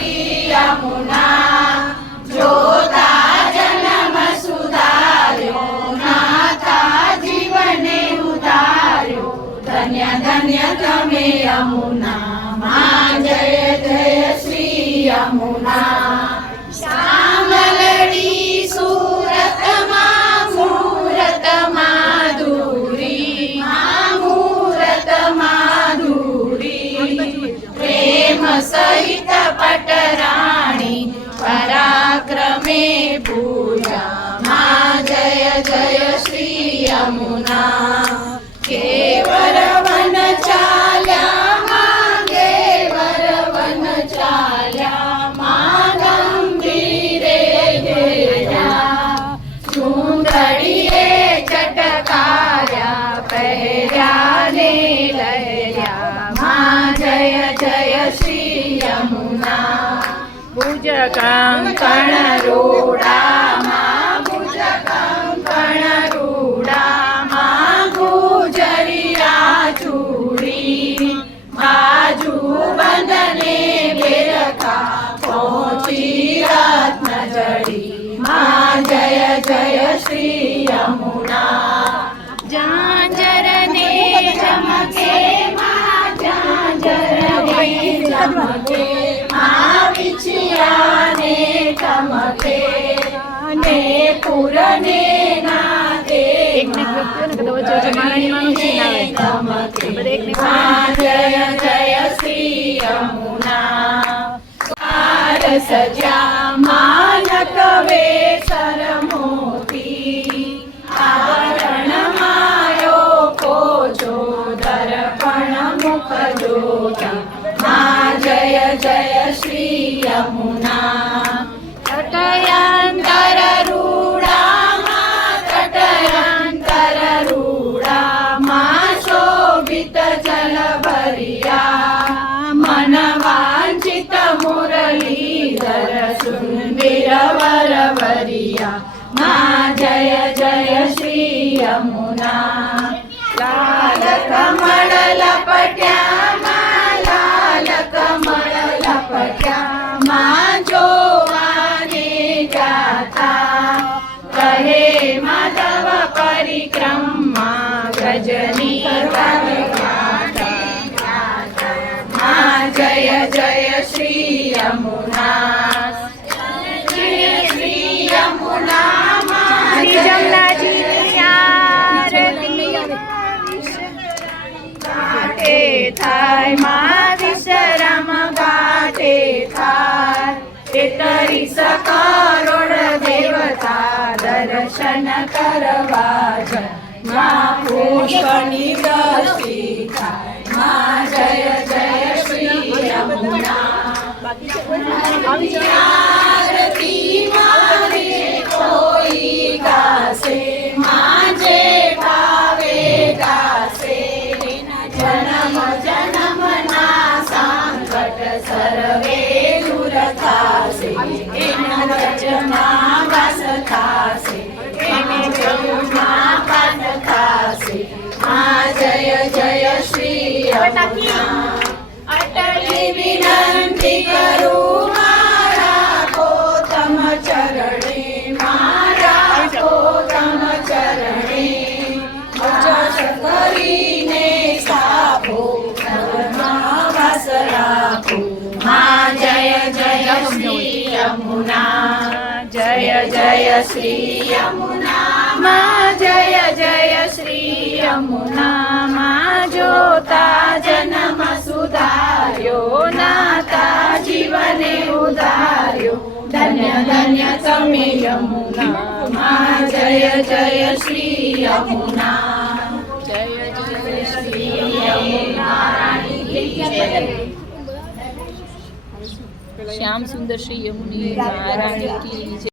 श्री यमुना जोता जन्म सुधार्यो नाथा जीवने उधार्यो धन्य धन्य तमे यमुना मां जय जय श्री यमुना श्यामलड़ी सूरत मां मूरत माधुरी प्रेम सहित पटराणी पराक्रमे पूजा मां जय जय श्री यमुना केवर वन चाल्या मां केवर वन चाल्या मां गंभीरे गेल्या सुंदरीए चटकार्या पहर्या ने लहर्या मां जय जय श्री यमुना भुज कंकण रूढा मां भुज कंकण रूढा मां गुजरिया चूड़ी बाजू बंधने बेरखा पहुंची रत्न जड़ी मां जय जय श्री यमुना झांझर ने चमके मां झांझर ने चमके मां बिछिया ने चमके ने पुरने नाते मां जय जय श्री यमुना सजा मानक वे सरमोती आवरण मायो कोचो दर्पण मुख जोता मां जय जय श्री यमुना तटयांतर रूढा मां तटयांतर रूढा मां शोभित जल भरिया मन वांछित मुरलीधर सुंदर वरवरिया मां जय जय श्री यमुना लाल कमल लपट्या मां लाल कमल लपट्या मां जोवाने जाता कहे माधव परिक्रमा गजनी गाता मां जय जय श्री यमुना श्री यमुना मां जमुना जी घाटे थाय मां विश्राम घाटे थाय तेतरीस करोड़ देवता दर्शन करवा जय मां पुष्पनी दृष्टि थाय मां जय जय श्री यमुना आरती मारे कोई गासे मां जे भावे गासे जन्म जन्म ना संकट सर्वे दूर थासे एना वचमा वास थासे एने जमुना पाठ थासे मां जय जय श्री यमुना अटली विनंती करूं मारा कोतम चरणे मारा कोतम चरणे जस करीने साभो वास राखो मां जय जय श्री यमुना जय जय श्री यमुना मां जय जय श्री यमुना मां जोता जन्म सुधार्यो नाता जीवने उधार्यो धन्य धन्य तमे यमुना मां जय जय श्री यमुना जय जय श्री यमुना रानी की जय। श्याम सुंदर श्री यमुनी महाराज की जय।